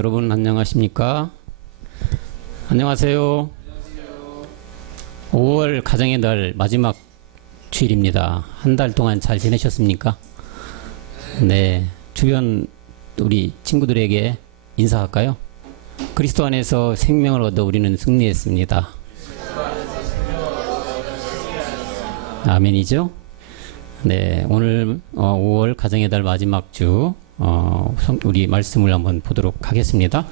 여러분 안녕하십니까? 안녕하세요. 5월 가정의 달 마지막 주일입니다. 한 달 동안 잘 지내셨습니까? 네, 주변 우리 친구들에게 인사할까요? 그리스도 안에서 생명을 얻어 우리는 승리했습니다. 아멘이죠? 네, 오늘 5월 가정의 달 마지막 주 우리 말씀을 한번 보도록 하겠습니다.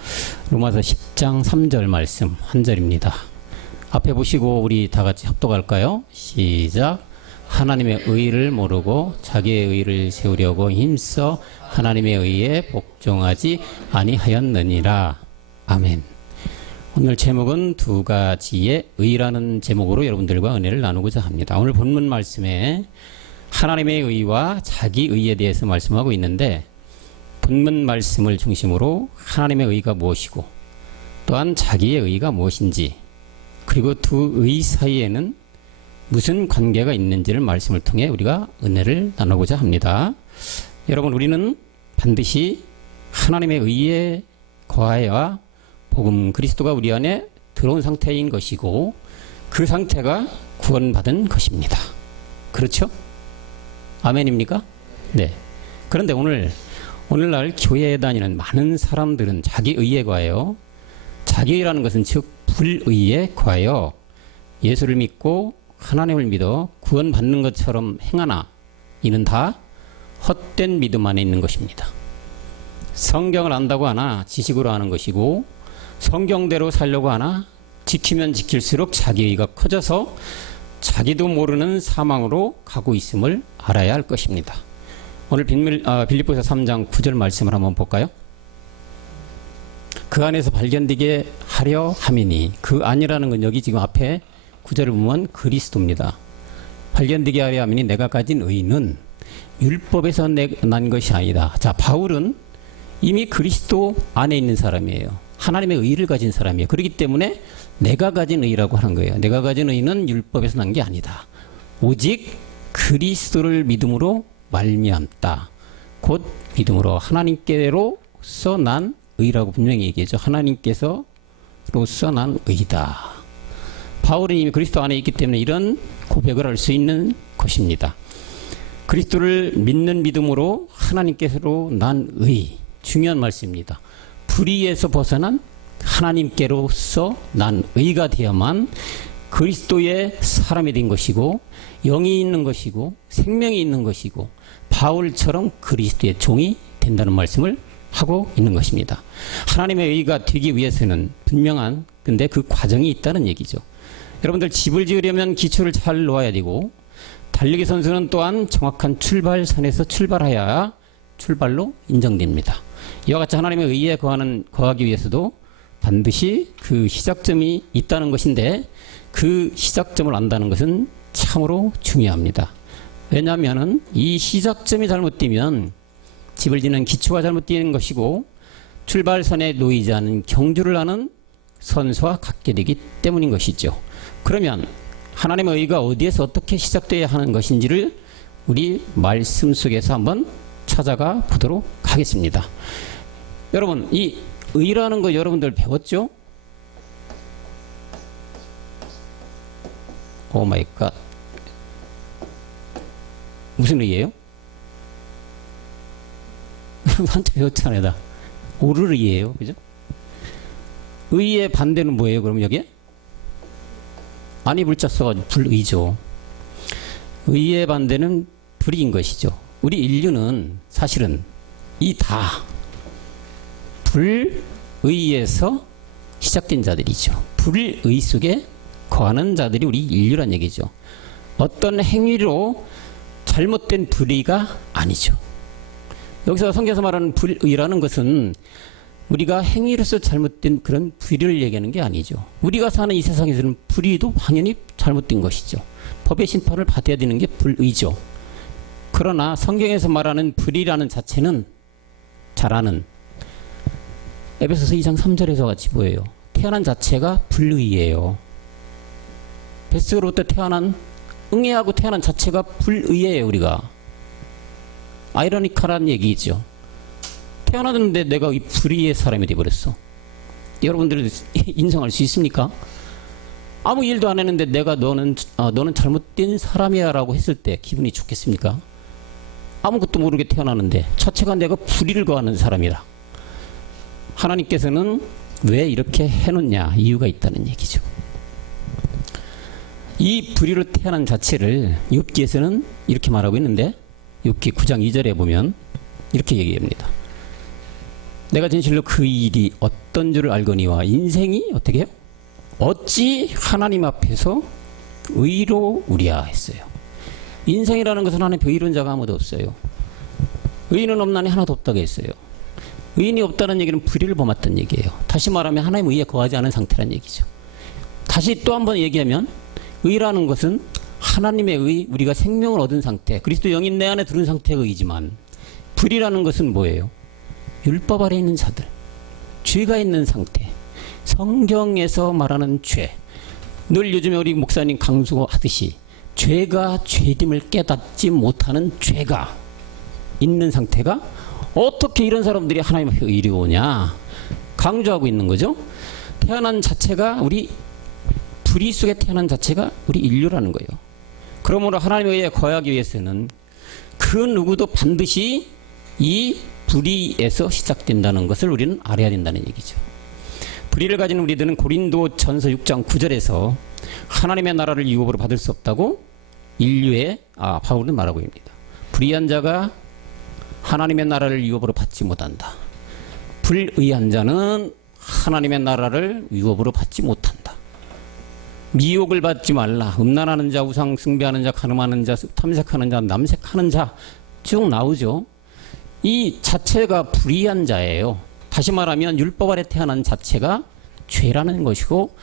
로마서 10장 3절 말씀 한 절입니다. 앞에 보시고 우리 다 같이 합독할까요? 시작. 하나님의 의를 모르고 자기의 의를 세우려고 힘써 하나님의 의에 복종하지 아니하였느니라. 아멘. 오늘 제목은 두 가지의 의라는 제목으로 여러분들과 은혜를 나누고자 합니다. 오늘 본문 말씀에 하나님의 의와 자기 의에 대해서 말씀하고 있는데, 본문 말씀을 중심으로 하나님의 의가 무엇이고 또한 자기의 의가 무엇인지, 그리고 두 의 사이에는 무슨 관계가 있는지를 말씀을 통해 우리가 은혜를 나누고자 합니다. 여러분, 우리는 반드시 하나님의 의에 거하여야 복음 그리스도가 우리 안에 들어온 상태인 것이고, 그 상태가 구원받은 것입니다. 그렇죠? 아멘입니까? 네. 그런데 오늘날 교회에 다니는 많은 사람들은 자기 의에 거하여, 자기 의라는 것은 즉 불의에 거하여 예수를 믿고 하나님을 믿어 구원받는 것처럼 행하나 이는 다 헛된 믿음 안에 있는 것입니다. 성경을 안다고 하나 지식으로 하는 것이고, 성경대로 살려고 하나 지키면 지킬수록 자기 의가 커져서 자기도 모르는 사망으로 가고 있음을 알아야 할 것입니다. 오늘 빌립보서 3장 9절 말씀을 한번 볼까요? 그 안에서 발견되게 하려 함이니, 그 안이라는 건 여기 지금 앞에 9절을 보면 그리스도입니다. 발견되게 하려 함이니 내가 가진 의는 율법에서 난 것이 아니다. 자, 바울은 이미 그리스도 안에 있는 사람이에요. 하나님의 의를 가진 사람이에요. 그렇기 때문에 내가 가진 의라고 하는 거예요. 내가 가진 의는 율법에서 난 게 아니다. 오직 그리스도를 믿음으로 말미암다. 곧 믿음으로 하나님께로서 난 의라고 분명히 얘기하죠. 하나님께서로서 난 의다. 바울은 이미 그리스도 안에 있기 때문에 이런 고백을 할 수 있는 것입니다. 그리스도를 믿는 믿음으로 하나님께서로 난 의, 중요한 말씀입니다. 불의에서 벗어난 하나님께로서 난 의가 되어야만 그리스도의 사람이 된 것이고, 영이 있는 것이고, 생명이 있는 것이고, 바울처럼 그리스도의 종이 된다는 말씀을 하고 있는 것입니다. 하나님의 의가 되기 위해서는 분명한, 근데 그 과정이 있다는 얘기죠. 여러분들, 집을 지으려면 기초를 잘 놓아야 되고, 달리기 선수는 또한 정확한 출발선에서 출발해야 출발로 인정됩니다. 이와 같이 하나님의 의에 거하기 위해서도 반드시 그 시작점이 있다는 것인데, 그 시작점을 안다는 것은 참으로 중요합니다. 왜냐하면 이 시작점이 잘못되면 집을 짓는 기초가 잘못되는 것이고, 출발선에 놓이지 않은 경주를 하는 선수와 같게 되기 때문인 것이죠. 그러면 하나님의 의가 어디에서 어떻게 시작되어야 하는 것인지를 우리 말씀 속에서 한번 찾아가 보도록 하겠습니다. 여러분, 이 의라는 거 여러분들 배웠죠? 오 마이 갓. 무슨 의예요? 한참 배웠잖아요. 다 옳을 의예요. 그죠? 의의 반대는 뭐예요? 그럼 여기에? 아니, 불자 써가지고 불의죠. 의의 반대는 불의인 것이죠. 우리 인류는 사실은 이 다 불의에서 시작된 자들이죠. 불의 속에 거하는 자들이 우리 인류란 얘기죠. 어떤 행위로 잘못된 불의가 아니죠. 여기서 성경에서 말하는 불의라는 것은 우리가 행위로서 잘못된 그런 불의를 얘기하는 게 아니죠. 우리가 사는 이 세상에서는 불의도 당연히 잘못된 것이죠. 법의 심판을 받아야 되는 게 불의죠. 그러나 성경에서 말하는 불의라는 자체는 잘 아는 에베소서 2장 3절에서 같이 뭐예요? 태어난 자체가 불의예요. 뱃속으로부터 태어난, 응애하고 태어난 자체가 불의예요. 우리가 아이러니컬한 얘기죠. 태어났는데 내가 이 불의의 사람이 돼버렸어. 여러분들 인정할 수 있습니까? 아무 일도 안 했는데 내가 너는 잘못된 사람이야 라고 했을 때 기분이 좋겠습니까? 아무것도 모르게 태어나는데 자체가 내가 불의를 거하는 사람이라. 하나님께서는 왜 이렇게 해놓냐, 이유가 있다는 얘기죠. 이 불의로 태어난 자체를 욥기에서는 이렇게 말하고 있는데, 욥기 9장 2절에 보면 이렇게 얘기합니다. 내가 진실로 그 일이 어떤 줄을 알거니와 인생이 어떻게 해요? 어찌 하나님 앞에서 의로우랴 했어요. 인생이라는 것은 하나님 앞에 의로운 자가 아무도 없어요. 의인은 없나니 하나도 없다고 했어요. 의인이 없다는 얘기는 불의를 범했다는 얘기예요. 다시 말하면 하나님 의에 거하지 않은 상태라는 얘기죠. 다시 또 한번 얘기하면 의라는 것은 하나님의 의, 우리가 생명을 얻은 상태, 그리스도 영이 내 안에 들은 상태의 의지만, 불의라는 것은 뭐예요? 율법 아래 있는 자들, 죄가 있는 상태, 성경에서 말하는 죄. 늘 요즘에 우리 목사님 강조하듯이 죄가 죄됨을 깨닫지 못하는 죄가 있는 상태가 어떻게 이런 사람들이 하나님 앞에 의로우냐 강조하고 있는 거죠. 태어난 자체가, 우리 불의 속에 태어난 자체가 우리 인류라는 거예요. 그러므로 하나님에 의해 거하기 위해서는 그 누구도 반드시 이 불의에서 시작된다는 것을 우리는 알아야 된다는 얘기죠. 불의를 가진 우리들은 고린도 전서 6장 9절에서 하나님의 나라를 유업으로 받을 수 없다고 인류의 바울은 말하고 있습니다. 불의한 자가 하나님의 나라를 유업으로 받지 못한다. 불의한 자는 하나님의 나라를 유업으로 받지 못한다. 미혹을 받지 말라. 음란하는 자, 우상 숭배하는 자, 간음하는 자, 탐색하는 자, 남색하는 자 쭉 나오죠. 이 자체가 불의한 자예요. 다시 말하면 율법 아래 태어난 자체가 죄라는 것이고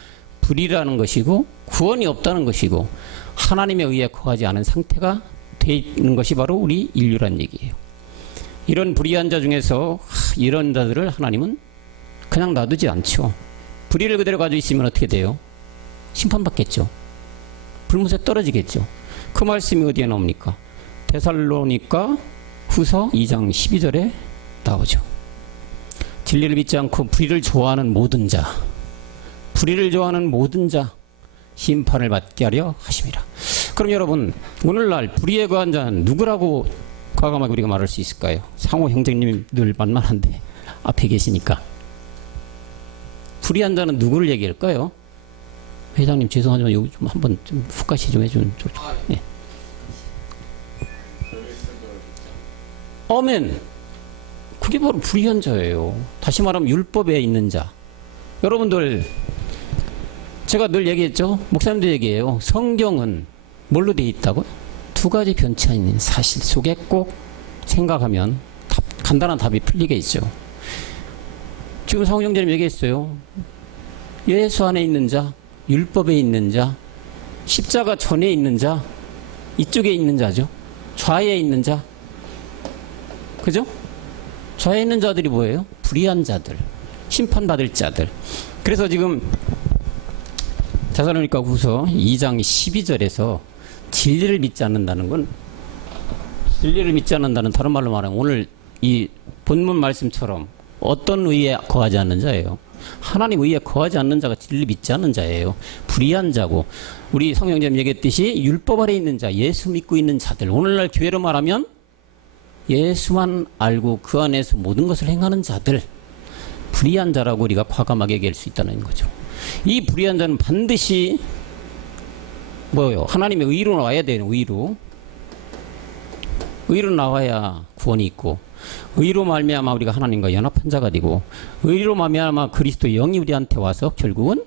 불의라는 것이고 구원이 없다는 것이고 하나님에 의해 거하지 않은 상태가 되는 것이 바로 우리 인류란 얘기예요. 이런 불의한 자 중에서 이런 자들을 하나님은 그냥 놔두지 않죠. 불의를 그대로 가지고 있으면 어떻게 돼요? 심판받겠죠. 불못에 떨어지겠죠. 그 말씀이 어디에 나옵니까? 데살로니가 후서 2장 12절에 나오죠. 진리를 믿지 않고 불의를 좋아하는 모든 자, 불의를 좋아하는 모든 자 심판을 받게 하려 하심이라. 그럼 여러분, 오늘날 불의에 거한 자는 누구라고 과감하게 우리가 말할 수 있을까요? 상호 형제님이 늘 만만한데 앞에 계시니까. 불의한 자는 누구를 얘기할까요? 회장님 죄송하지만 여기 좀 한번 좀 훅가시 좀 해주면 좋죠. 예. 아멘. 그게 바로 불의한 자예요. 다시 말하면 율법에 있는 자. 여러분들, 제가 늘 얘기했죠. 목사님도 얘기해요. 성경은 뭘로 되어 있다고? 두 가지 변치 않는 사실 속에 꼭 생각하면 간단한 답이 풀리겠죠. 지금 성경자님 얘기했어요. 예수 안에 있는 자, 율법에 있는 자, 십자가 전에 있는 자, 이쪽에 있는 자죠. 좌에 있는 자. 그죠? 좌에 있는 자들이 뭐예요? 불의한 자들, 심판받을 자들. 그래서 지금 데살로니가 후서 2장 12절에서 진리를 믿지 않는다는 건, 진리를 믿지 않는다는, 다른 말로 말하면 오늘 이 본문 말씀처럼 어떤 의에 거하지 않는 자예요? 하나님 의에 거하지 않는 자가 진리를 믿지 않는 자예요. 불의한 자고, 우리 성경자님 얘기했듯이 율법 아래 있는 자, 예수 믿고 있는 자들, 오늘날 교회로 말하면 예수만 알고 그 안에서 모든 것을 행하는 자들, 불의한 자라고 우리가 과감하게 얘기할 수 있다는 거죠. 이 불의한 자는 반드시 뭐예요? 하나님의 의로 나와야 되는, 의로 나와야 구원이 있고, 의로 말미암아 우리가 하나님과 연합한 자가 되고, 의로 말미암아 그리스도 영이 우리한테 와서 결국은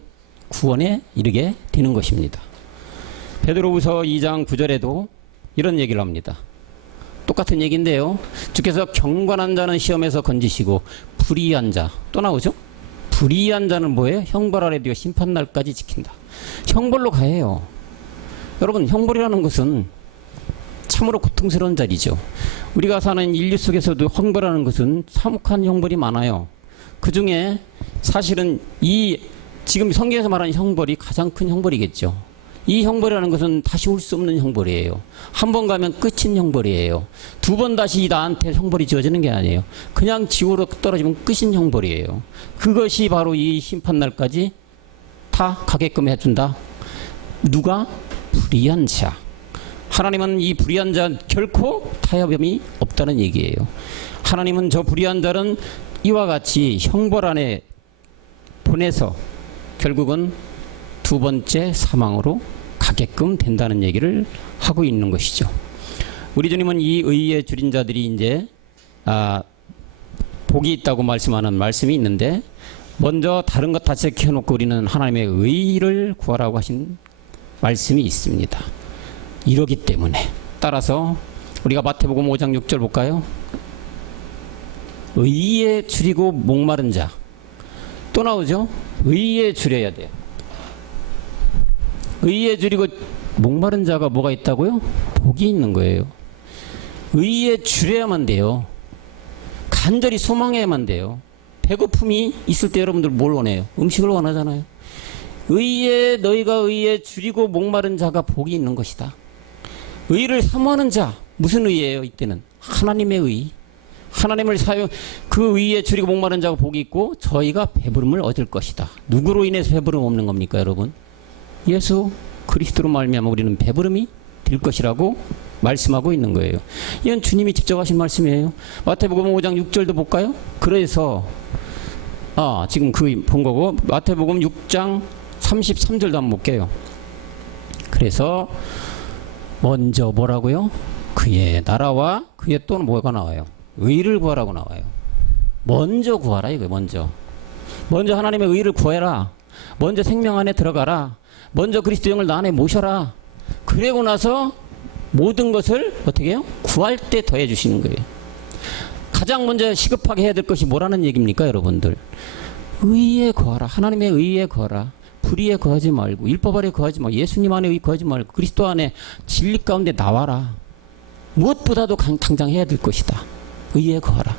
구원에 이르게 되는 것입니다. 베드로후서 2장 9절에도 이런 얘기를 합니다. 똑같은 얘기인데요. 주께서 경건한 자는 시험에서 건지시고 불의한 자, 또 나오죠? 불의한 자는 뭐예요? 형벌 아래 두어 심판날까지 지킨다. 형벌로 가요. 여러분, 형벌이라는 것은 참으로 고통스러운 자리죠. 우리가 사는 인류 속에서도 형벌하는 것은 참혹한 형벌이 많아요. 그 중에 사실은 이 지금 성경에서 말하는 형벌이 가장 큰 형벌이겠죠. 이 형벌이라는 것은 다시 올 수 없는 형벌이에요. 한 번 가면 끝인 형벌이에요. 두 번 다시 나한테 형벌이 지어지는 게 아니에요. 그냥 지옥으로 떨어지면 끝인 형벌이에요. 그것이 바로 이 심판날까지 다 가게끔 해준다. 누가? 불의한 자. 하나님은 이 불의한 자 결코 타협이 없다는 얘기예요. 하나님은 저 불의한 자는 이와 같이 형벌 안에 보내서 결국은 두 번째 사망으로 가게끔 된다는 얘기를 하고 있는 것이죠. 우리 주님은 이 의에 줄인 자들이 이제 복이 있다고 말씀하는 말씀이 있는데, 먼저 다른 것 다 제껴놓고 우리는 하나님의 의를 구하라고 하신 말씀이 있습니다. 이러기 때문에 따라서 우리가 마태복음 5장 6절 볼까요? 의에 줄이고 목마른 자. 또 나오죠? 의에 줄여야 돼요. 의에 줄이고 목마른 자가 뭐가 있다고요? 복이 있는 거예요. 의에 줄여야만 돼요. 간절히 소망해야만 돼요. 배고픔이 있을 때 여러분들 뭘 원해요? 음식을 원하잖아요. 의에 너희가 의에 줄이고 목마른 자가 복이 있는 것이다. 의를 사모하는 자, 무슨 의예요? 이때는 하나님의 의. 하나님을 그 의에 줄이고 목마른 자가 복이 있고 저희가 배부름을 얻을 것이다. 누구로 인해서 배부름 없는 겁니까, 여러분? 예수 그리스도로 말미암아 우리는 배부름이 될 것이라고 말씀하고 있는 거예요. 이건 주님이 직접 하신 말씀이에요. 마태복음 5장 6절도 볼까요? 그래서 지금 그 본 거고, 마태복음 6장 33절도 한번 볼게요. 그래서 먼저 뭐라고요? 그의 나라와 그의 또 뭐가 나와요? 의를 구하라고 나와요. 먼저 구하라 이거예요. 먼저 하나님의 의를 구해라. 먼저 생명 안에 들어가라. 먼저 그리스도 영을 나 안에 모셔라. 그러고 나서 모든 것을 어떻게 해요? 구할 때 더해 주시는 거예요. 가장 먼저 시급하게 해야 될 것이 뭐라는 얘기입니까, 여러분들? 의에 거하라. 하나님의 의에 거하라. 불의에 거하지 말고, 율법 아래 거하지 말고, 예수님 안에 의 거하지 말고, 그리스도 안에 진리 가운데 나와라. 무엇보다도 당장 해야 될 것이다. 의에 거하라.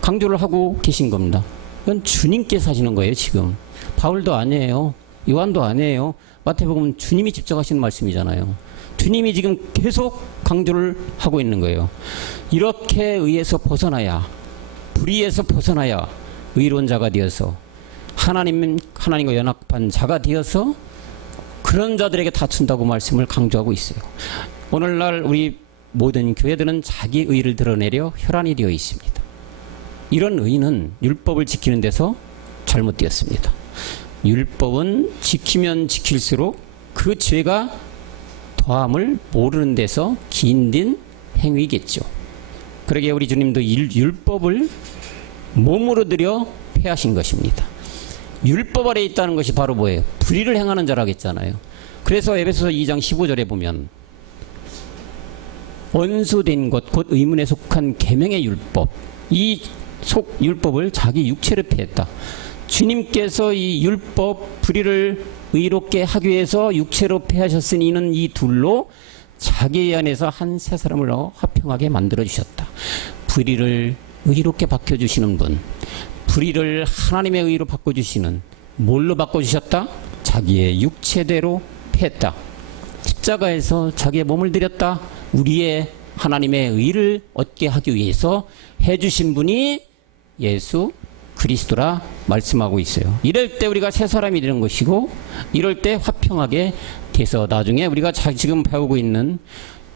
강조를 하고 계신 겁니다. 이건 주님께서 하시는 거예요, 지금. 바울도 아니에요. 요한도 아니에요. 마태복음 주님이 직접 하시는 말씀이잖아요. 주님이 지금 계속 강조를 하고 있는 거예요. 이렇게 의에서 벗어나야, 불의에서 벗어나야 의로운 자가 되어서 하나님과 연합한 자가 되어서 그런 자들에게 다툰다고 말씀을 강조하고 있어요. 오늘날 우리 모든 교회들은 자기 의를 드러내려 혈안이 되어 있습니다. 이런 의는 율법을 지키는 데서 잘못되었습니다. 율법은 지키면 지킬수록 그 죄가 더함을 모르는 데서 긴딘 행위겠죠. 그러기에 우리 주님도 율법을 몸으로 들여 폐하신 것입니다. 율법 아래 있다는 것이 바로 뭐예요? 불의를 행하는 자라고 했잖아요. 그래서 에베소서 2장 15절에 보면 원수된 것 곧 의문에 속한 계명의 율법, 이 율법을 자기 육체로 폐했다. 주님께서 이 율법 불의를 의롭게 하기 위해서 육체로 폐하셨으니 이는 이 둘로 자기 안에서 한 새 사람을 넣어 화평하게 만들어 주셨다. 불의를 의롭게 바꿔주시는 분, 불의를 하나님의 의로 바꿔주시는, 뭘로 바꿔주셨다? 자기의 육체대로 폐했다. 십자가에서 자기의 몸을 드렸다. 우리의 하나님의 의를 얻게 하기 위해서 해주신 분이 예수 그리스도라 말씀하고 있어요. 이럴 때 우리가 새 사람이 되는 것이고, 이럴 때 화평하게 돼서 나중에 우리가 지금 배우고 있는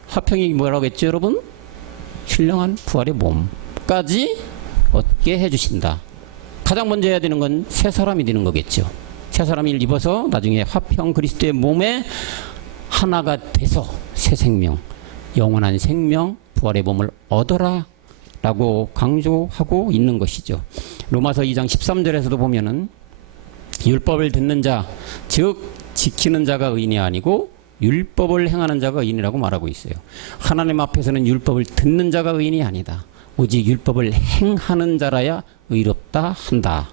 화평이 뭐라고 했죠, 여러분? 신령한 부활의 몸까지 얻게 해주신다. 가장 먼저 해야 되는 건 새 사람이 되는 거겠죠. 새 사람을 입어서 나중에 화평 그리스도의 몸에 하나가 돼서 새 생명, 영원한 생명, 부활의 몸을 얻어라 라고 강조하고 있는 것이죠. 로마서 2장 13절에서도 보면은 율법을 듣는 자, 즉 지키는 자가 의인이 아니고 율법을 행하는 자가 의인이라고 말하고 있어요. 하나님 앞에서는 율법을 듣는 자가 의인이 아니다. 오직 율법을 행하는 자라야 의롭다 한다.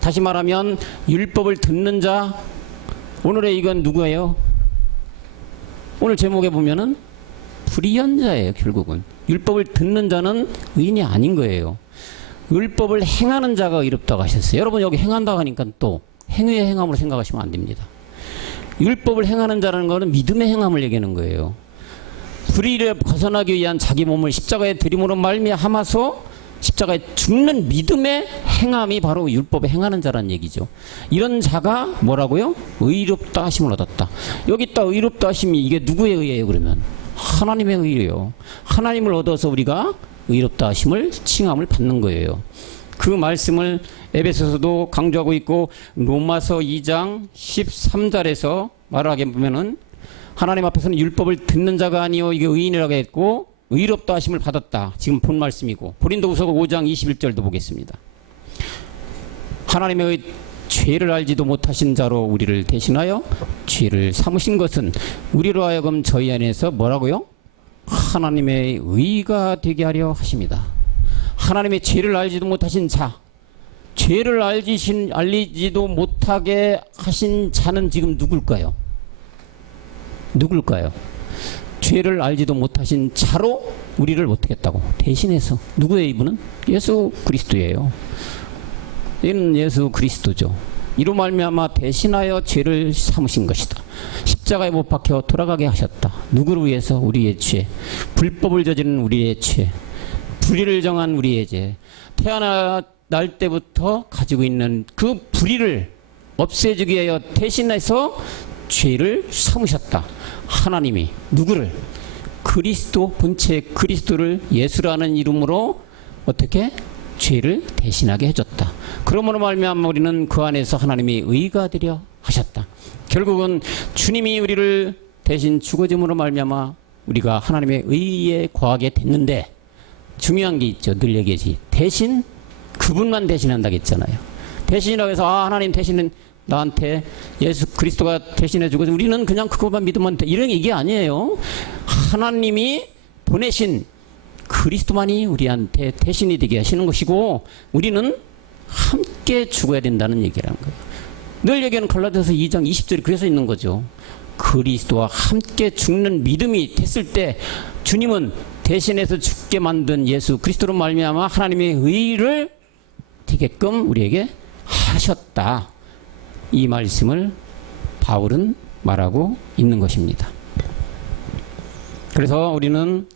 다시 말하면 율법을 듣는 자, 오늘의 이건 누구예요? 오늘 제목에 보면은 불의한 자예요. 결국은 율법을 듣는 자는 의인이 아닌 거예요. 율법을 행하는 자가 의롭다고 하셨어요. 여러분 여기 행한다고 하니까 또 행위의 행함으로 생각하시면 안 됩니다. 율법을 행하는 자라는 것은 믿음의 행함을 얘기하는 거예요. 불의를 벗어나기 위한 자기 몸을 십자가에 드림으로 말미암아서 십자가에 죽는 믿음의 행함이 바로 율법에 행하는 자라는 얘기죠. 이런 자가 뭐라고요? 의롭다 하심을 얻었다. 여기 있다 의롭다 하심이 이게 누구의 의예요 그러면? 하나님의 의예요. 하나님을 얻어서 우리가 의롭다 하심을 칭함을 받는 거예요. 그 말씀을 에베소서도 강조하고 있고 로마서 2장 13절에서 말하게 보면은 하나님 앞에서는 율법을 듣는 자가 아니요 이게 의인이라고 했고 의롭다 하심을 받았다. 지금 본 말씀이고 고린도후서 5장 21절도 보겠습니다. 하나님의 죄를 알지도 못하신 자로 우리를 대신하여 죄를 삼으신 것은 우리로 하여금 저희 안에서 뭐라고요? 하나님의 의가 되게 하려 하십니다. 하나님의 죄를 알지도 못하신 자, 죄를 알리지도 못하게 하신 자는 지금 누굴까요? 누굴까요? 죄를 알지도 못하신 자로 우리를 어떻게 했다고? 대신해서. 누구예요 이분은? 예수 그리스도예요. 이는 예수 그리스도죠. 이로 말미암아 대신하여 죄를 삼으신 것이다. 십자가에 못 박혀 돌아가게 하셨다. 누구를 위해서? 우리의 죄. 불법을 저지른 우리의 죄. 불의를 정한 우리의 죄. 태어날 때부터 가지고 있는 그 불의를 없애주기 위하여 대신해서 죄를 삼으셨다. 하나님이 누구를? 그리스도 본체 그리스도를 예수라는 이름으로 어떻게? 죄를 대신하게 해줬다. 그러므로 말미암아 우리는 그 안에서 하나님이 의가 되려 하셨다. 결국은 주님이 우리를 대신 죽어짐으로 말미암아 우리가 하나님의 의에 거하게 됐는데 중요한 게 있죠. 늘 얘기하지. 대신 그분만 대신한다고 했잖아요. 대신이라고 해서 하나님 대신은 나한테 예수 그리스도가 대신해 주고 우리는 그냥 그것만 믿으면 돼. 이런 얘기 아니에요. 하나님이 보내신 그리스도만이 우리한테 대신이 되게 하시는 것이고 우리는 함께 죽어야 된다는 얘기라는 거예요. 늘 얘기하는 갈라디아서 2장 20절이 그래서 있는 거죠. 그리스도와 함께 죽는 믿음이 됐을 때 주님은 대신해서 죽게 만든 예수 그리스도로 말미암아 하나님의 의를 되게끔 우리에게 하셨다. 이 말씀을 바울은 말하고 있는 것입니다. 그래서 우리는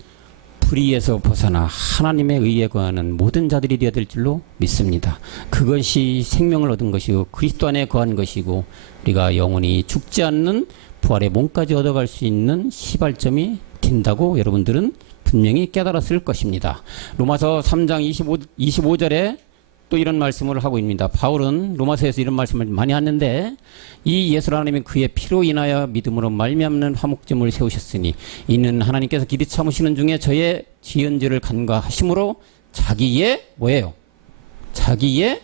불의에서 벗어나 하나님의 의에 거하는 모든 자들이 되어야 될 줄로 믿습니다. 그것이 생명을 얻은 것이고 그리스도 안에 거한 것이고 우리가 영원히 죽지 않는 부활의 몸까지 얻어갈 수 있는 시발점이 된다고 여러분들은 분명히 깨달았을 것입니다. 로마서 3장 25절에 또 이런 말씀을 하고 있습니다. 바울은 로마서에서 이런 말씀을 많이 하는데 이 예수 하나님이 그의 피로 인하여 믿음으로 말미암는 화목점을 세우셨으니 이는 하나님께서 기디 참으시는 중에 저의 지연죄를 간과하심으로 자기의 뭐예요? 자기의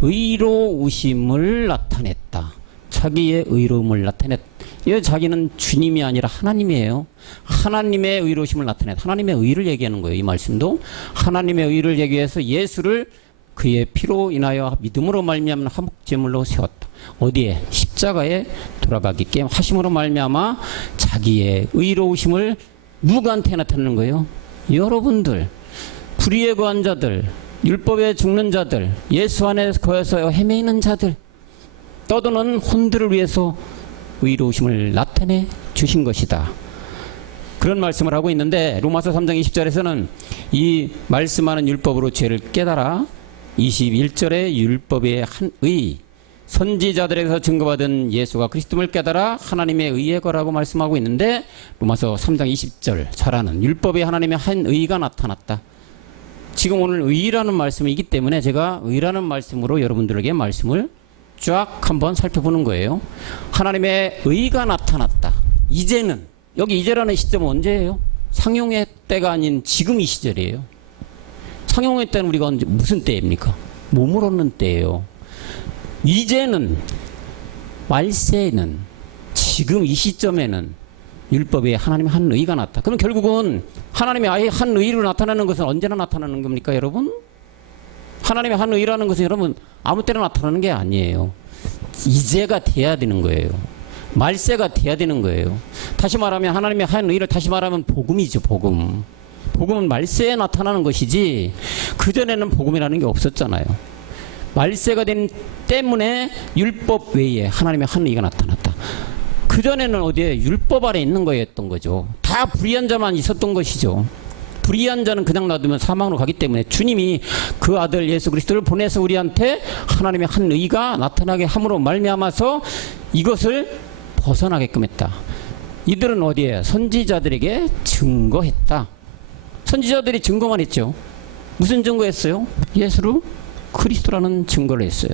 의로우심을 나타냈다. 자기의 의로움을 나타냈다. 이 자기는 주님이 아니라 하나님이에요. 하나님의 의로우심을 나타냈다. 하나님의 의를 얘기하는 거예요. 이 말씀도 하나님의 의를 얘기해서 예수를 그의 피로 인하여 믿음으로 말미암는 화목제물로 세웠다. 어디에? 십자가에 돌아가게 하심으로 말미암아 자기의 의로우심을 누구한테 나타내는 거예요? 여러분들, 불의에 거한 자들, 율법에 죽는 자들, 예수 안에 거해서 헤매이는 자들, 떠도는 혼들을 위해서 의로우심을 나타내 주신 것이다. 그런 말씀을 하고 있는데 로마서 3장 20절에서는 이 말씀하는 율법으로 죄를 깨달아 21절에 율법의 한 의, 선지자들에게서 증거받은 예수가 그리스도를 깨달아 하나님의 의에 거라고 말씀하고 있는데 로마서 3장 20절 잘하는 율법의 하나님의 한 의가 나타났다. 지금 오늘 의라는 말씀이기 때문에 제가 의라는 말씀으로 여러분들에게 말씀을 쫙 한번 살펴보는 거예요. 하나님의 의가 나타났다. 이제는, 여기 이제라는 시점은 언제예요? 상용의 때가 아닌 지금 이 시절이에요. 상용의 때는 우리가 언제, 무슨 때입니까? 몸을 얻는 때예요. 이제는, 말세는, 지금 이 시점에는 율법에 하나님의 한 의가 나타. 그럼 결국은 하나님의 아예 한 의로 나타나는 것은 언제나 나타나는 겁니까, 여러분? 하나님의 한 의라는 것은 여러분 아무 때나 나타나는 게 아니에요. 이제가 돼야 되는 거예요. 말세가 돼야 되는 거예요. 다시 말하면 하나님의 한 의를 다시 말하면 복음이죠, 복음. 복음은 말세에 나타나는 것이지 그전에는 복음이라는 게 없었잖아요. 말세가 된 때문에 율법 외에 하나님의 한 의가 나타났다. 그전에는 어디에 율법 아래 있는 거였던 거죠. 다 불의한 자만 있었던 것이죠. 불의한 자는 그냥 놔두면 사망으로 가기 때문에 주님이 그 아들 예수 그리스도를 보내서 우리한테 하나님의 한 의가 나타나게 함으로 말미암아서 이것을 벗어나게끔 했다. 이들은 어디에? 선지자들에게 증거했다. 선지자들이 증거만 했죠. 무슨 증거했어요? 예수를 그리스도라는 증거를 했어요.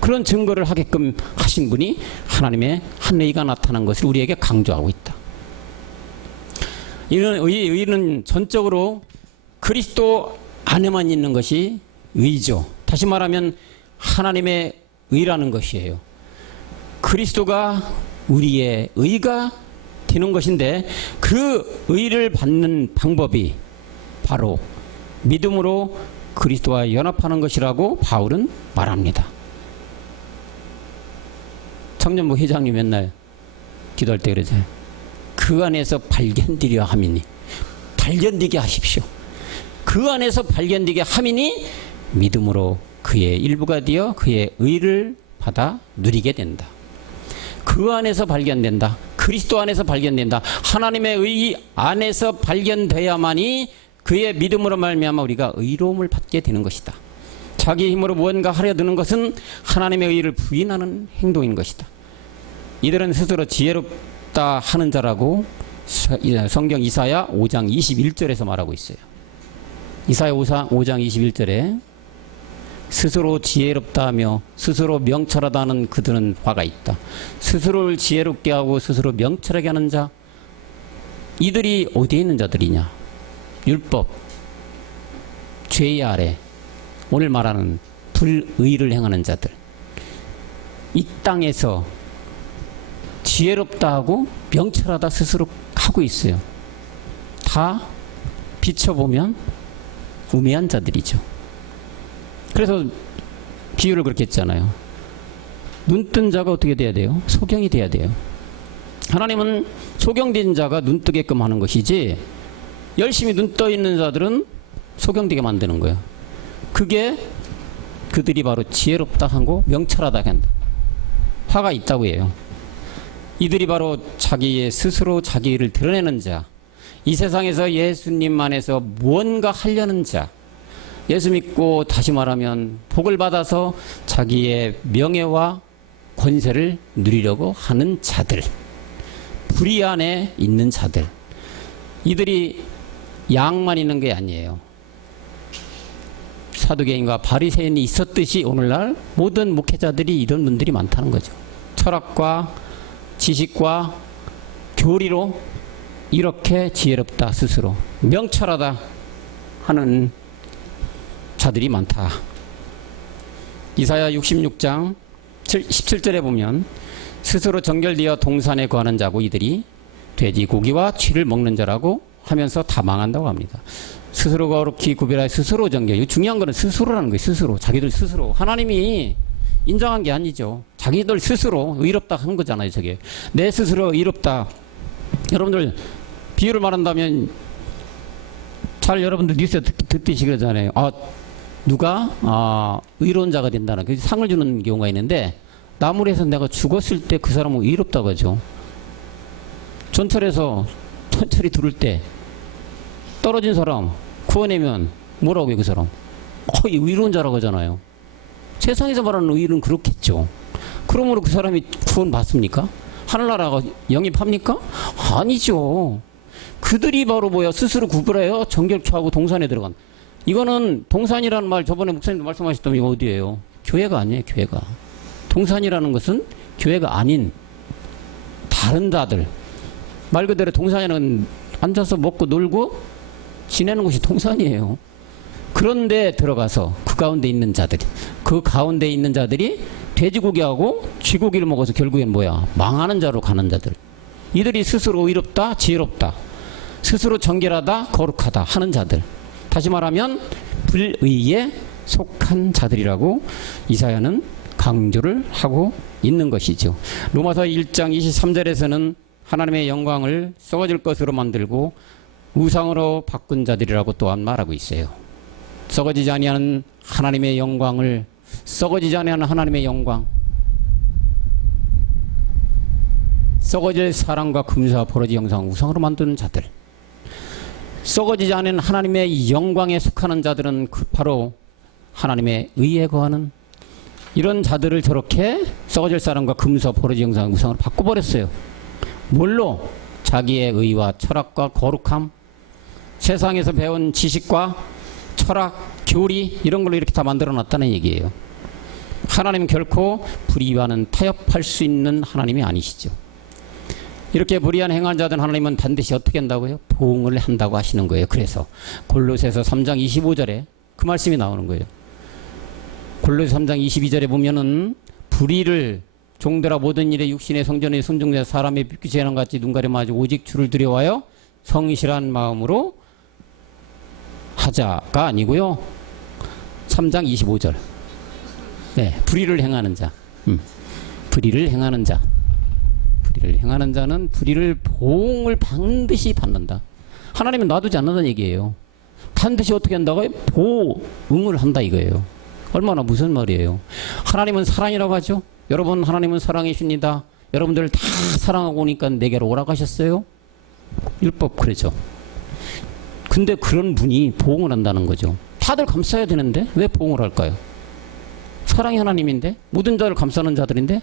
그런 증거를 하게끔 하신 분이 하나님의 한 의가 나타난 것을 우리에게 강조하고 있다. 이런 의는 전적으로 그리스도 안에만 있는 것이 의죠. 다시 말하면 하나님의 의라는 것이에요. 그리스도가 우리의 의가 되는 것인데 그 의를 받는 방법이 바로 믿음으로 그리스도와 연합하는 것이라고 바울은 말합니다. 청년부 회장님 맨날 기도할 때 그러잖아요. 그 안에서 발견되려 함이니 발견되게 하십시오. 그 안에서 발견되게 함이니 믿음으로 그의 일부가 되어 그의 의를 받아 누리게 된다. 그 안에서 발견된다. 그리스도 안에서 발견된다. 하나님의 의 안에서 발견돼야만이 그의 믿음으로 말미암아 우리가 의로움을 받게 되는 것이다. 자기 힘으로 무언가 하려 드는 것은 하나님의 의를 부인하는 행동인 것이다. 이들은 스스로 지혜롭다 하는 자라고 성경 이사야 5장 21절에서 말하고 있어요. 이사야 5장 21절에 스스로 지혜롭다 하며 스스로 명철하다 하는 그들은 화가 있다. 스스로를 지혜롭게 하고 스스로 명철하게 하는 자, 이들이 어디에 있는 자들이냐? 율법, 죄의 아래, 오늘 말하는 불의를 행하는 자들. 이 땅에서 지혜롭다 하고 명철하다 스스로 하고 있어요. 다 비춰보면 우매한 자들이죠. 그래서 비유를 그렇게 했잖아요. 눈뜬 자가 어떻게 돼야 돼요? 소경이 돼야 돼요. 하나님은 소경된 자가 눈뜨게끔 하는 것이지 열심히 눈 떠 있는 자들은 소경되게 만드는 거예요. 그게 그들이 바로 지혜롭다 하고 명철하다 한다. 화가 있다고 해요. 이들이 바로 자기의 스스로 자기를 드러내는 자, 이 세상에서 예수님 안에서 무언가 하려는 자, 예수 믿고 다시 말하면 복을 받아서 자기의 명예와 권세를 누리려고 하는 자들, 불의 안에 있는 자들, 이들이 양만 있는 게 아니에요. 사두개인과 바리새인이 있었듯이 오늘날 모든 목회자들이 이런 분들이 많다는 거죠. 철학과 지식과 교리로 이렇게 지혜롭다 스스로 명철하다 하는 자들이 많다. 이사야 66장 17절에 보면 스스로 정결되어 동산에 거하는 자고 이들이 돼지고기와 쥐를 먹는 자라고 하면서 다 망한다고 합니다. 스스로 거룩히 구별하여 스스로 정결. 중요한 거는 스스로라는 거예요. 스스로. 자기들 스스로. 하나님이 인정한 게 아니죠. 자기들 스스로 의롭다 한 거잖아요. 저게. 내 스스로 의롭다. 여러분들 비유를 말한다면 잘 여러분들 뉴스에 듣듯이 그러잖아요. 누가 의로운 자가 된다는 그 상을 주는 경우가 있는데 나무에서 내가 죽었을 때 그 사람은 의롭다고 하죠. 전철에서 천천히 두를 때 떨어진 사람 구원하면 뭐라고 해요? 그 사람 거의 의로운 자라고 하잖아요. 세상에서 말하는 의는 그렇겠죠. 그러므로 그 사람이 구원 받습니까? 하늘나라가 영입합니까? 아니죠. 그들이 바로 뭐야? 스스로 구별해요. 정결케 하고 동산에 들어간. 이거는 동산이라는 말 저번에 목사님도 말씀하셨다면 이거 어디예요? 교회가 아니에요. 교회가. 동산이라는 것은 교회가 아닌 다른 자들. 말 그대로 동산에는 앉아서 먹고 놀고 지내는 곳이 동산이에요. 그런데 들어가서 그 가운데 있는 자들이, 그 가운데 있는 자들이 돼지고기하고 쥐고기를 먹어서 결국엔 뭐야? 망하는 자로 가는 자들. 이들이 스스로 의롭다, 지혜롭다, 스스로 정결하다, 거룩하다 하는 자들. 다시 말하면 불의에 속한 자들이라고 이사야는 강조를 하고 있는 것이죠. 로마서 1장 23절에서는 하나님의 영광을 썩어질 것으로 만들고 우상으로 바꾼 자들이라고 또한 말하고 있어요. 썩어지지 아니하는 하나님의 영광을, 썩어지지 아니하는 하나님의 영광, 썩어질 사랑과 금수와 버러지 형상 우상으로 만드는 자들, 썩어지지 않은 하나님의 영광에 속하는 자들은 바로 하나님의 의에 거하는 이런 자들을 저렇게 썩어질 사랑과 금수와 버러지 형상 우상으로 바꿔버렸어요. 뭘로? 자기의 의와 철학과 거룩함, 세상에서 배운 지식과 철학, 교리 이런 걸로 이렇게 다 만들어놨다는 얘기예요. 하나님 결코 불의와는 타협할 수 있는 하나님이 아니시죠. 이렇게 불의한 행한 자들 하나님은 반드시 어떻게 한다고요? 보응을 한다고 하시는 거예요. 그래서 골로새서 3장 25절에 그 말씀이 나오는 거예요. 골로새 3장 22절에 보면은 불의를 종되라 모든 일에 육신의 성전에 순종되어 사람의 비규제한 같이 눈 가려 마주 오직 주를 두려워하여 성실한 마음으로 하자가 아니고요. 3장 25절. 네, 불의를 행하는 자. 불의를 행하는 자. 불의를 행하는 자는 불의를 보응을 반드시 받는다. 하나님은 놔두지 않는다는 얘기예요. 반드시 어떻게 한다고요? 보응을 한다 이거예요. 얼마나 무슨 말이에요. 하나님은 사랑이라고 하죠. 여러분, 하나님은 사랑이십니다. 여러분들 다 사랑하고 오니까 내게로 오라고 하셨어요. 율법 그러죠. 근데 그런 분이 보응을 한다는 거죠. 다들 감싸야 되는데 왜 보응을 할까요? 사랑이 하나님인데, 모든 자를 감싸는 자들인데.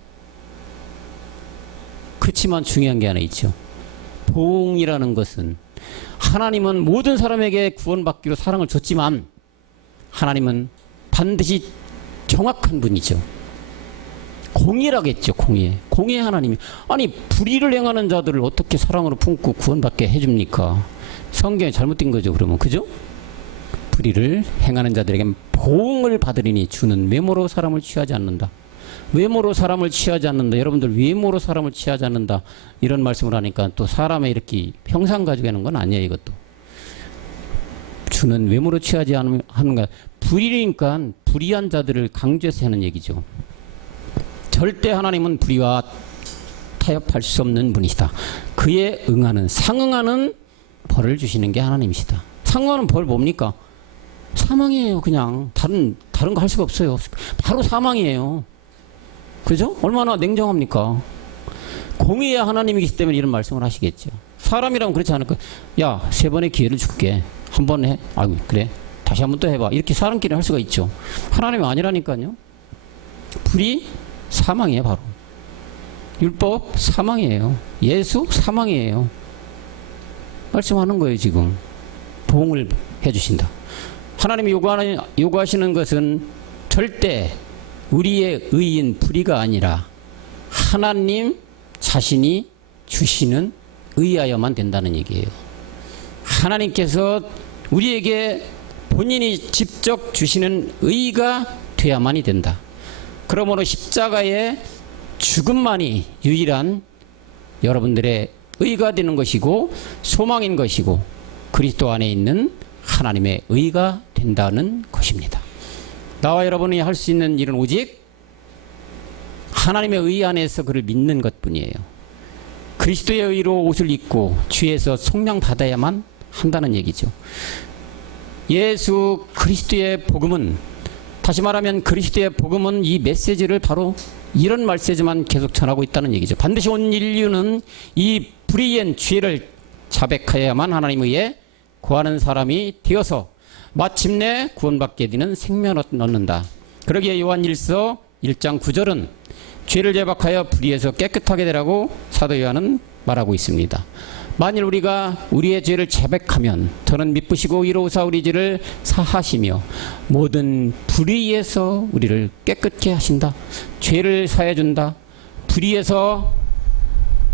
그렇지만 중요한 게 하나 있죠. 보응이라는 것은 하나님은 모든 사람에게 구원받기로 사랑을 줬지만 하나님은 반드시 정확한 분이죠. 공의라겠죠. 공의의 하나님이. 아니 불의를 행하는 자들을 어떻게 사랑으로 품고 구원받게 해줍니까? 성경이 잘못된 거죠. 그러면 그죠? 불의를 행하는 자들에게 보응을 받으리니 주는 외모로 사람을 취하지 않는다. 외모로 사람을 취하지 않는다. 여러분들 외모로 사람을 취하지 않는다. 이런 말씀을 하니까 또 사람의 이렇게 형상 가지고 하는 건 아니에요. 이것도. 주는 외모로 취하지 않는 거. 불의니까 불의한 자들을 강조해서 하는 얘기죠. 절대 하나님은 불의와 타협할 수 없는 분이시다. 그에 응하는 상응하는 벌을 주시는 게 하나님이시다. 상응하는 벌 뭡니까? 사망이에요. 그냥 다른 거 할 수가 없어요. 바로 사망이에요. 그죠? 얼마나 냉정합니까? 공의의 하나님이기 때문에 이런 말씀을 하시겠죠. 사람이라면 그렇지 않을까? 야, 3번의 기회를 줄게. 한 번 해. 아유, 그래. 다시 한 번 또 해봐. 이렇게 사람끼리 할 수가 있죠. 하나님이 아니라니까요. 불의 사망이에요. 바로. 율법 사망이에요. 예수 사망이에요. 말씀하는 거예요. 지금. 보응을 해주신다. 하나님이 요구하시는 것은 절대 우리의 의인 불의가 아니라 하나님 자신이 주시는 의하여만 된다는 얘기예요. 하나님께서 우리에게 본인이 직접 주시는 의가 돼야만이 된다. 그러므로 십자가의 죽음만이 유일한 여러분들의 의가 되는 것이고 소망인 것이고 그리스도 안에 있는 하나님의 의가 된다는 것입니다. 나와 여러분이 할 수 있는 일은 오직 하나님의 의 안에서 그를 믿는 것뿐이에요. 그리스도의 의로 옷을 입고 주에서 속량 받아야만 한다는 얘기죠. 예수 그리스도의 복음은, 다시 말하면 그리스도의 복음은 이 메시지를 바로 이런 메시지만 계속 전하고 있다는 얘기죠. 반드시 온 인류는 이 불의한 죄를 자백하여야만 하나님 의에 구하는 사람이 되어서 마침내 구원받게 되는 생명을 얻는다. 그러기에 요한일서 1장 9절은 죄를 제박하여 불의에서 깨끗하게 되라고 사도 요한은 말하고 있습니다. 만일 우리가 우리의 죄를 자백하면 저는 미쁘시고 의로우사 우리 죄를 사하시며 모든 불의에서 우리를 깨끗게 하신다. 죄를 사해 준다. 불의에서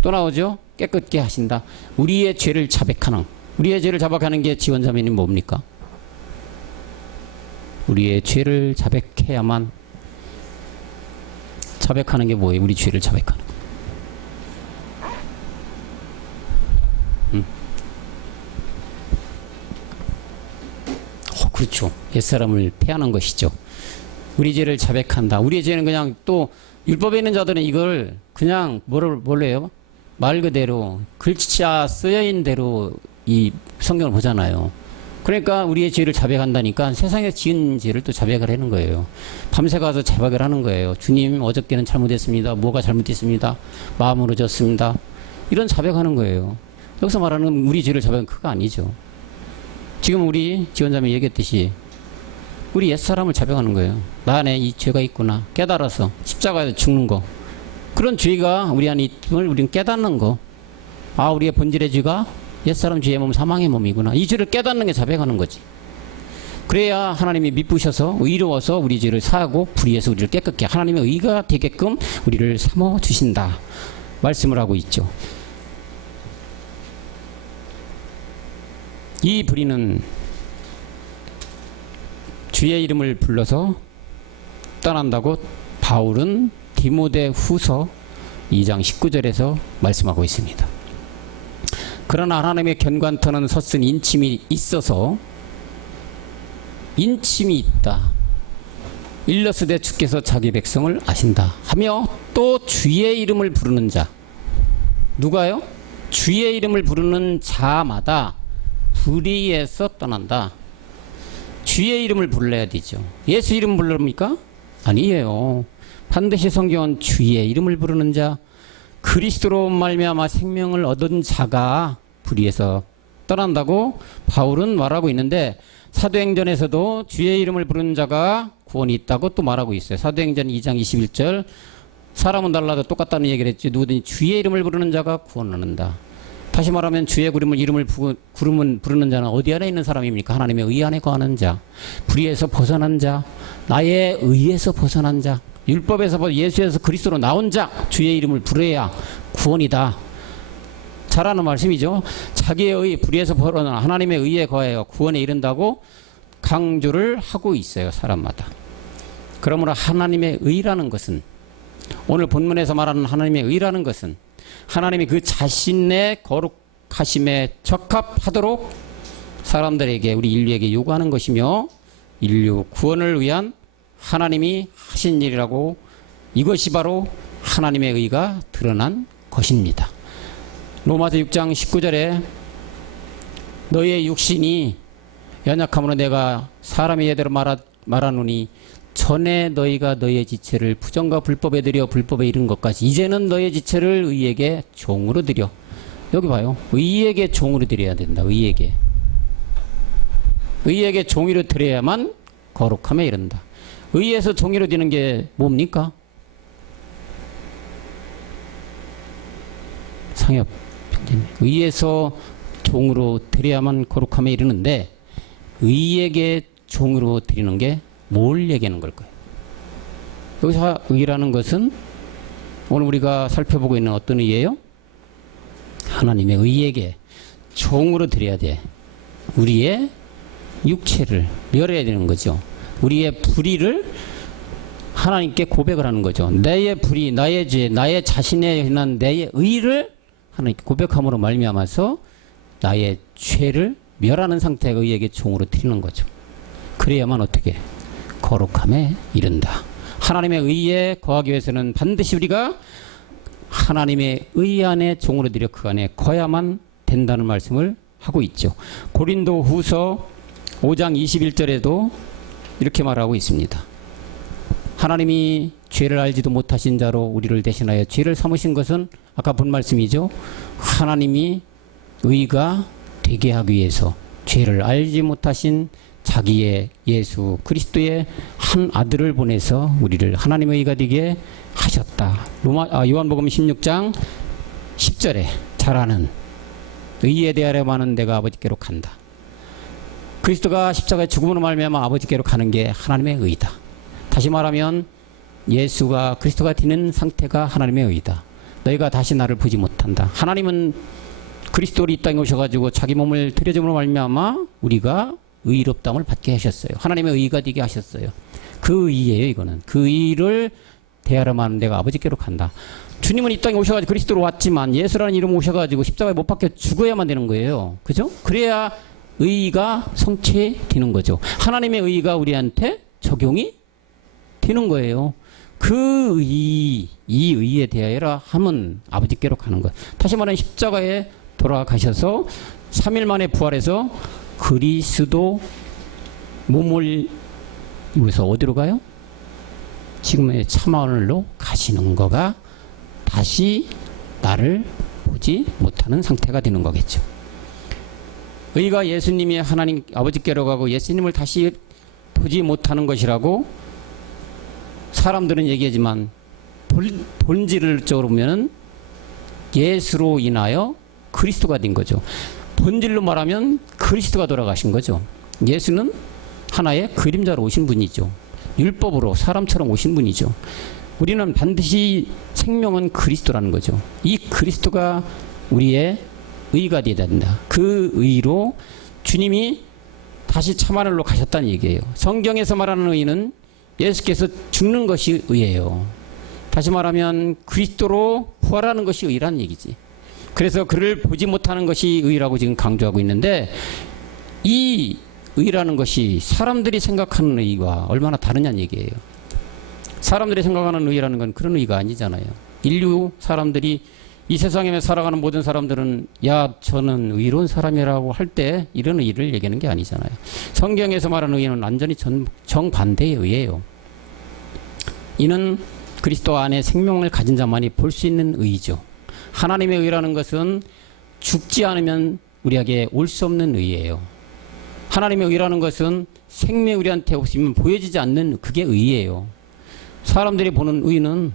또 나오죠. 깨끗게 하신다. 우리의 죄를 자백하는, 우리의 죄를 자백하는 게 지원자면이 뭡니까? 우리의 죄를 자백해야만. 자백하는 게 뭐예요? 우리 죄를 자백하는 거. 그렇죠. 옛사람을 폐하는 것이죠. 우리 죄를 자백한다. 우리의 죄는 그냥 또 율법에 있는 자들은 이걸 그냥 뭘로 해요? 말 그대로 글자 쓰여있는 대로 이 성경을 보잖아요. 그러니까 우리의 죄를 자백한다니까 세상에 지은 죄를 또 자백을 하는 거예요. 밤새 가서 자백을 하는 거예요. 주님, 어저께는 잘못했습니다. 뭐가 잘못했습니다. 마음으로 졌습니다. 이런 자백하는 거예요. 여기서 말하는 우리 죄를 자백은 그거 아니죠. 지금 우리 지원자님이 얘기했듯이 우리 옛사람을 자백하는 거예요. 나 안에 이 죄가 있구나. 깨달아서 십자가에서 죽는 거. 그런 죄가 우리 안에 있음을 우리는 깨닫는 거. 아, 우리의 본질의 죄가 옛사람 죄의 몸, 사망의 몸이구나. 이 죄를 깨닫는 게 자백하는 거지. 그래야 하나님이 미쁘셔서 의로워서 우리 죄를 사하고 불의해서 우리를 깨끗게 하나님의 의가 되게끔 우리를 삼어 주신다 말씀을 하고 있죠. 이 불의는 주의 이름을 불러서 떠난다고 바울은 디모데 후서 2장 19절에서 말씀하고 있습니다. 그러나 하나님의 견관터는 섰은 인침이 있어서 인침이 있다. 일러스되 주께서 자기 백성을 아신다 하며 또 주의 이름을 부르는 자. 누가요? 주의 이름을 부르는 자마다 불의에서 떠난다. 주의 이름을 불러야 되죠. 예수 이름 부릅니까? 아니에요. 반드시 성경은 주의 이름을 부르는 자, 그리스도로 말미암아 생명을 얻은 자가 불의에서 떠난다고 바울은 말하고 있는데, 사도행전에서도 주의 이름을 부르는 자가 구원이 있다고 또 말하고 있어요. 사도행전 2장 21절 사람은 달라도 똑같다는 얘기를 했지, 누구든지 주의 이름을 부르는 자가 구원을 얻는다. 다시 말하면 주의 이름을 부르는 자는 어디 안에 있는 사람입니까? 하나님의 의 안에 거하는 자, 불의에서 벗어난 자, 나의 의에서 벗어난 자, 율법에서 예수에서 그리스도로 나온 자, 주의 이름을 부르어야 구원이다. 잘하는 말씀이죠. 자기의 의, 불의에서 벗어난 하나님의 의에 거하여 구원에 이른다고 강조를 하고 있어요. 사람마다. 그러므로 하나님의 의라는 것은, 오늘 본문에서 말하는 하나님의 의라는 것은 하나님이 그 자신의 거룩하심에 적합하도록 사람들에게, 우리 인류에게 요구하는 것이며, 인류 구원을 위한 하나님이 하신 일이라고, 이것이 바로 하나님의 의가 드러난 것입니다. 로마서 6장 19절에 너희의 육신이 연약함으로 내가 사람의 예대로 말하노니 전에 너희가 너희의 지체를 부정과 불법에 드려 불법에 이른 것까지 이제는 너희의 지체를 의에게 종으로 드려. 여기 봐요. 의에게 종으로 드려야 된다. 의에게 종으로 드려야만 거룩함에 이른다. 의에서 종으로 드리는 게 뭡니까? 상엽 의에서 종으로 드려야만 거룩함에 이르는데, 의에게 종으로 드리는 게 뭘 얘기하는 걸까요? 여기서 의라는 것은 오늘 우리가 살펴보고 있는 어떤 의예요? 하나님의 의에게 종으로 드려야 돼. 우리의 육체를 멸해야 되는 거죠. 우리의 불의를 하나님께 고백을 하는 거죠. 나의 불의, 나의 죄, 나의 자신에 관한 나의 의를 하나님께 고백함으로 말미암아서 나의 죄를 멸하는 상태의 의에게 종으로 드리는 거죠. 그래야만 어떻게? 거룩함에 이른다. 하나님의 의에 거하기 위해서는 반드시 우리가 하나님의 의 안에 종으로 드려 그 안에 거야만 된다는 말씀을 하고 있죠. 고린도 후서 5장 21절에도 이렇게 말하고 있습니다. 하나님이 죄를 알지도 못하신 자로 우리를 대신하여 죄를 삼으신 것은 아까 본 말씀이죠. 하나님이 의가 되게 하기 위해서 죄를 알지 못하신 자기의 예수 그리스도의 한 아들을 보내서 우리를 하나님의 의가 되게 하셨다. 요한복음 16장 10절에 잘 아는 의에 대하려면 내가 아버지께로 간다. 그리스도가 십자가의 죽음으로 말미암아 아버지께로 가는 게 하나님의 의다. 다시 말하면 예수가 그리스도가 되는 상태가 하나님의 의다. 너희가 다시 나를 보지 못한다. 하나님은 그리스도를 이 땅에 오셔가지고 자기 몸을 들여줌으로 말미암아 우리가 의롭다함을 받게 하셨어요. 하나님의 의가 되게 하셨어요. 그 의예요. 이거는 그 의를 대하려면 하는 내가 아버지께로 간다. 주님은 이 땅에 오셔가지고 그리스도로 왔지만 예수라는 이름 오셔가지고 십자가에 못 박혀 죽어야만 되는 거예요. 그죠? 그래야 의가 성취되는 거죠. 하나님의 의가 우리한테 적용이 되는 거예요. 그 의, 이 의에 대하여라 함은 아버지께로 가는 것. 다시 말하면 십자가에 돌아가셔서 3일 만에 부활해서 그리스도 몸을 위해서 어디로 가요? 지금의 참하늘로 가시는 거가 다시 나를 보지 못하는 상태가 되는 거겠죠. 의가 예수님이 하나님 아버지께로 가고 예수님을 다시 보지 못하는 것이라고 사람들은 얘기하지만 본질적으로 보면 예수로 인하여 그리스도가 된 거죠. 본질로 말하면 그리스도가 돌아가신 거죠. 예수는 하나의 그림자로 오신 분이죠. 율법으로 사람처럼 오신 분이죠. 우리는 반드시 생명은 그리스도라는 거죠. 이 그리스도가 우리의 의가 되어야 된다. 그 의로 주님이 다시 참하늘로 가셨다는 얘기예요. 성경에서 말하는 의는 예수께서 죽는 것이 의예요. 다시 말하면 그리스도로 부활하는 것이 의라는 얘기지. 그래서 그를 보지 못하는 것이 의라고 지금 강조하고 있는데, 이 의라는 것이 사람들이 생각하는 의와 얼마나 다르냐는 얘기예요. 사람들이 생각하는 의라는 건 그런 의가 아니잖아요. 인류 사람들이, 이 세상에 살아가는 모든 사람들은 야 저는 의로운 사람이라고 할 때 이런 의를 얘기하는 게 아니잖아요. 성경에서 말하는 의는 완전히 정반대의 의예요. 이는 그리스도 안에 생명을 가진 자만이 볼 수 있는 의죠. 하나님의 의라는 것은 죽지 않으면 우리에게 올 수 없는 의예요. 하나님의 의라는 것은 생명이 우리한테 없으면 보여지지 않는 그게 의예요. 사람들이 보는 의는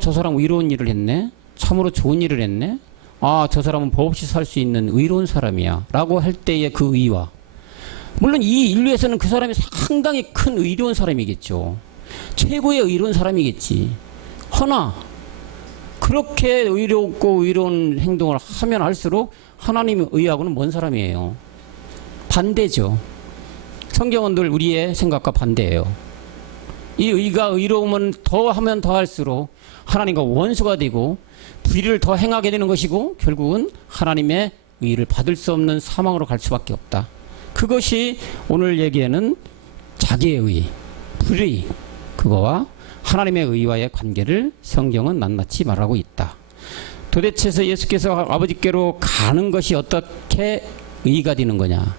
저 사람 의로운 일을 했네, 참으로 좋은 일을 했네, 저 사람은 법 없이 살 수 있는 의로운 사람이야 라고 할 때의 그 의와, 물론 이 인류에서는 그 사람이 상당히 큰 의로운 사람이겠죠. 최고의 의로운 사람이겠지. 허나 그렇게 의롭고 의로운 행동을 하면 할수록 하나님의 의하고는 먼 사람이에요. 반대죠. 성경은 늘 우리의 생각과 반대예요. 이 의가 의로움은 더 하면 더 할수록 하나님과 원수가 되고 불의를 더 행하게 되는 것이고, 결국은 하나님의 의를 받을 수 없는 사망으로 갈 수밖에 없다. 그것이 오늘 얘기하는 자기의 의, 불의, 그거와 하나님의 의와의 관계를 성경은 낱낱이 말하고 있다. 도대체서 예수께서 아버지께로 가는 것이 어떻게 의가 되는 거냐?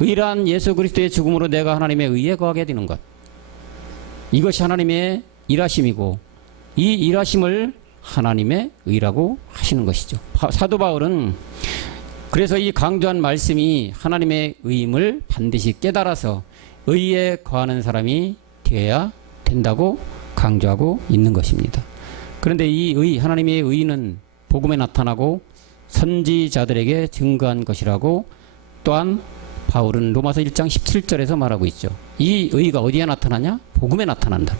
의란 예수 그리스도의 죽음으로 내가 하나님의 의에 거하게 되는 것. 이것이 하나님의 일하심이고, 이 일하심을 하나님의 의라고 하시는 것이죠. 사도 바울은 그래서 이 강조한 말씀이 하나님의 의임을 반드시 깨달아서 의에 거하는 사람이 되어야 된다고 강조하고 있는 것입니다. 그런데 이 의, 하나님의 의는 복음에 나타나고 선지자들에게 증거한 것이라고 또한 바울은 로마서 1장 17절에서 말하고 있죠. 이 의가 어디에 나타나냐? 복음에 나타난다.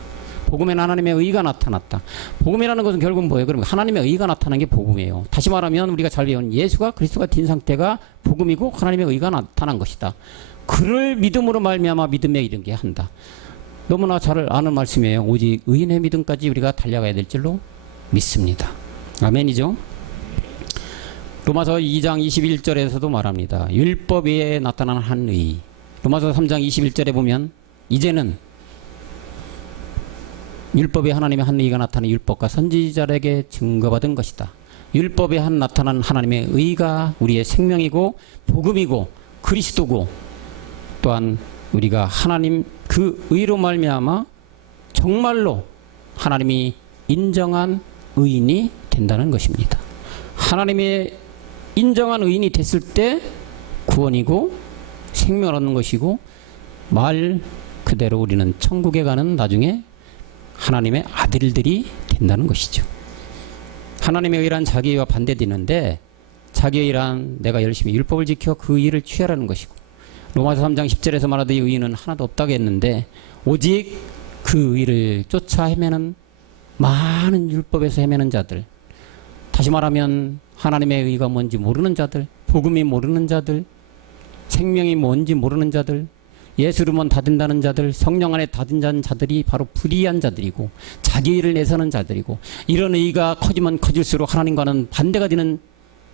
복음에 하나님의 의가 나타났다. 복음이라는 것은 결국은 뭐예요? 그러면 하나님의 의가 나타난 게 복음이에요. 다시 말하면 우리가 잘 배운 예수가 그리스도가 된 상태가 복음이고 하나님의 의가 나타난 것이다. 그를 믿음으로 말미암아 믿음에 이르게 한다. 너무나 잘 아는 말씀이에요. 오직 의인의 믿음까지 우리가 달려가야 될 줄로 믿습니다. 아멘이죠. 로마서 2장 21절에서도 말합니다. 율법 외에 나타난 한 의. 로마서 3장 21절에 보면 이제는 율법에 하나님의 한 의가 나타난 율법과 선지자에게 증거받은 것이다. 율법에 나타난 하나님의 의가 우리의 생명이고 복음이고 그리스도고, 또한 우리가 하나님 그 의로 말미암아 정말로 하나님이 인정한 의인이 된다는 것입니다. 하나님의 인정한 의인이 됐을 때 구원이고 생명을 얻는 것이고, 말 그대로 우리는 천국에 가는 나중에 하나님의 아들들이 된다는 것이죠. 하나님의 의란 자기의 의와 반대되는데, 자기의 의란 내가 열심히 율법을 지켜 그 의를 취하라는 것이고, 로마서 3장 10절에서 말하듯 의는 하나도 없다고 했는데, 오직 그 의를 쫓아 헤매는 많은 율법에서 헤매는 자들, 다시 말하면 하나님의 의가 뭔지 모르는 자들, 복음이 모르는 자들, 생명이 뭔지 모르는 자들, 예수로만 다 된다는 자들, 성령 안에 다 된다는 자들이 바로 불의한 자들이고 자기 의를 내세우는 자들이고, 이런 의가 커지면 커질수록 하나님과는 반대가 되는,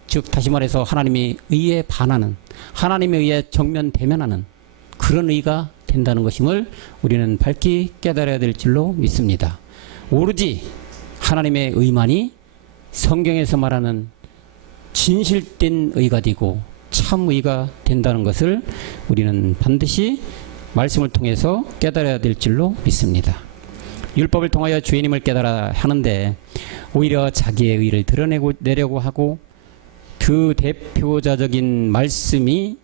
즉 다시 말해서 하나님의 의에 반하는, 하나님의 의에 정면 대면하는 그런 의가 된다는 것임을 우리는 밝히 깨달아야 될 줄로 믿습니다. 오로지 하나님의 의만이 성경에서 말하는 진실된 의가 되고 참 의가 된다는 것을 우리는 반드시 말씀을 통해서 깨달아야 될 줄로 믿습니다. 율법을 통하여 주님을 깨달아 하는데 오히려 자기의 의를 드러내려고 하고 그 대표자적인 말씀이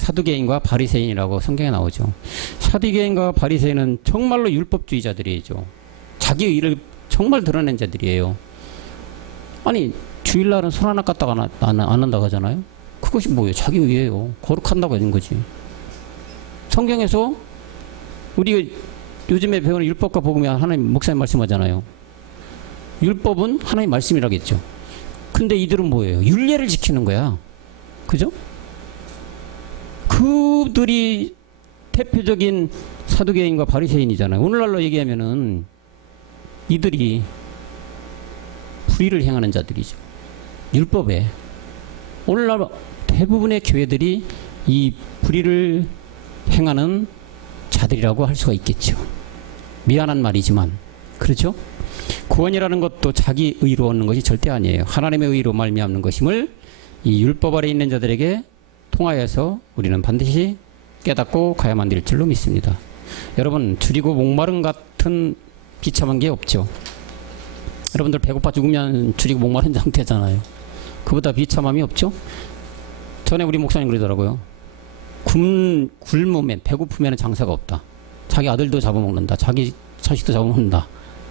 사두개인과 바리새인이라고 성경에 나오죠. 사두개인과 바리새인은 정말로 율법주의자들이죠. 자기 의를 정말 드러낸 자들이에요. 아니 주일날은 손 하나 깠다가 안 한다고 하잖아요. 그것이 뭐예요? 자기 의예요. 거룩한다고 하는 거지. 성경에서 우리 요즘에 배우는 율법과 복음이 하나님 목사님 말씀하잖아요. 율법은 하나님 말씀이라겠죠. 근데 이들은 뭐예요? 율례를 지키는 거야. 그죠? 그들이 대표적인 사두개인과 바리새인이잖아요. 오늘날로 얘기하면은 이들이 불의를 행하는 자들이죠. 율법에. 오늘날 대부분의 교회들이 이 불의를 행하는 자들이라고 할 수가 있겠죠. 미안한 말이지만 그렇죠? 구원이라는 것도 자기 의로 얻는 것이 절대 아니에요. 하나님의 의로 말미암는 것임을 이 율법 아래 있는 자들에게 통하여서 우리는 반드시 깨닫고 가야만 될 줄로 믿습니다. 여러분 줄이고 목마름 같은 비참한 게 없죠. 여러분들 배고파 죽으면 줄이고 목마른 상태잖아요. 그보다 비참함이 없죠. 전에 우리 목사님 그러더라고요. 굶으면 배고프면 장사가 없다. 자기 아들도 잡아먹는다. 자기 자식도 잡아먹는다.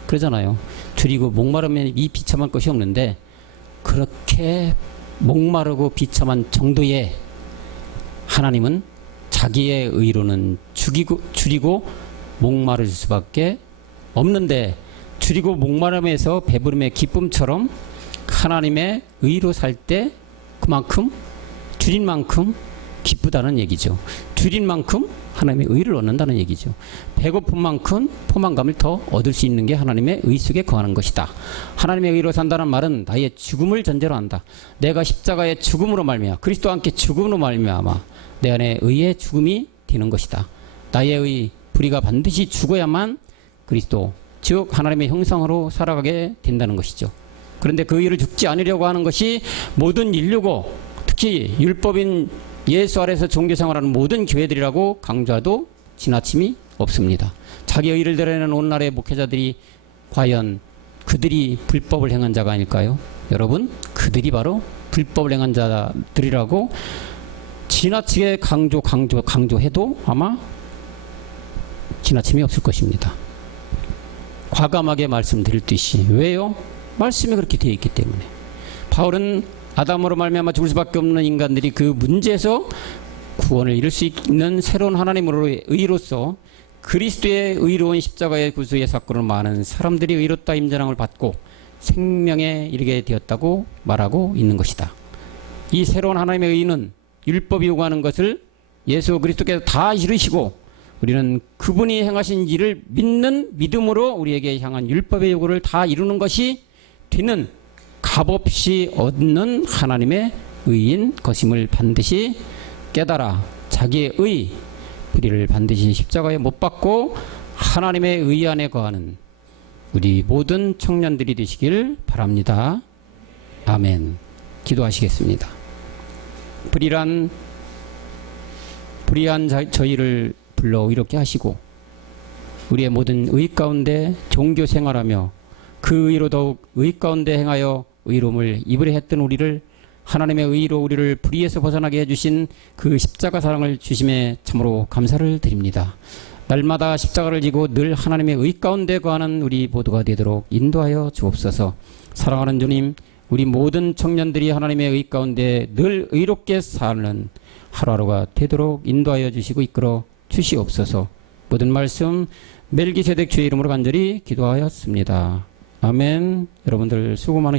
그러잖아요. 줄이고 목마르면 이 비참한 것이 없는데 그렇게 목마르고 비참한 정도의 하나님은 자기의 의로는 줄이고 목마를 수밖에 없는데 줄이고 목마름에서 배부름의 기쁨처럼 하나님의 의로 살 때 그만큼 줄인 만큼 기쁘다는 얘기죠. 줄인 만큼 하나님의 의를 얻는다는 얘기죠. 배고픈 만큼 포만감을 더 얻을 수 있는 게 하나님의 의 속에 거하는 것이다. 하나님의 의로 산다는 말은 나의 죽음을 전제로 한다. 내가 십자가의 죽음으로 말미암아 그리스도와 함께 죽음으로 말미암아 내 안에 의의 죽음이 되는 것이다. 나의 의 불의가 반드시 죽어야만 그리스도 즉 하나님의 형상으로 살아가게 된다는 것이죠. 그런데 그 의를 죽지 않으려고 하는 것이 모든 인류고 특히 율법인 예수 아래서 종교생활하는 모든 교회들이라고 강조해도 지나침이 없습니다. 자기 의를 드러내는 오늘날의 목회자들이 과연 그들이 불법을 행한 자가 아닐까요? 여러분 그들이 바로 불법을 행한 자들이라고 지나치게 강조해도 아마 지나침이 없을 것입니다. 과감하게 말씀드렸듯이 왜요? 말씀이 그렇게 되어 있기 때문에. 바울은 아담으로 말미암아 죽을 수밖에 없는 인간들이 그 문제에서 구원을 이룰 수 있는 새로운 하나님으로의 의로서 그리스도의 의로운 십자가의 구수의 사건으로 많은 사람들이 의롭다 임전함을 받고 생명에 이르게 되었다고 말하고 있는 것이다. 이 새로운 하나님의 의는 율법이 요구하는 것을 예수 그리스도께서 다 이루시고 우리는 그분이 행하신 일을 믿는 믿음으로 우리에게 향한 율법의 요구를 다 이루는 것이 되는 값없이 얻는 하나님의 의인 것임을 반드시 깨달아 자기의 의 불의를 반드시 십자가에 못 박고 하나님의 의 안에 거하는 우리 모든 청년들이 되시길 바랍니다. 아멘. 기도하시겠습니다. 불의한 저희를 불러 의롭게 하시고 우리의 모든 의 가운데 종교 생활하며 그 의로 더욱 의 가운데 행하여 의로움을 입으려 했던 우리를 하나님의 의로 우리를 불의에서 벗어나게 해주신 그 십자가 사랑을 주심에 참으로 감사를 드립니다. 날마다 십자가를 지고 늘 하나님의 의 가운데 거하는 우리 모두가 되도록 인도하여 주옵소서. 사랑하는 주님, 우리 모든 청년들이 하나님의 의 가운데 늘 의롭게 사는 하루하루가 되도록 인도하여 주시고 이끌어 주시옵소서. 모든 말씀 멜기세덱 주의 이름으로 간절히 기도하였습니다. 아멘. 여러분들 수고 많으십니다.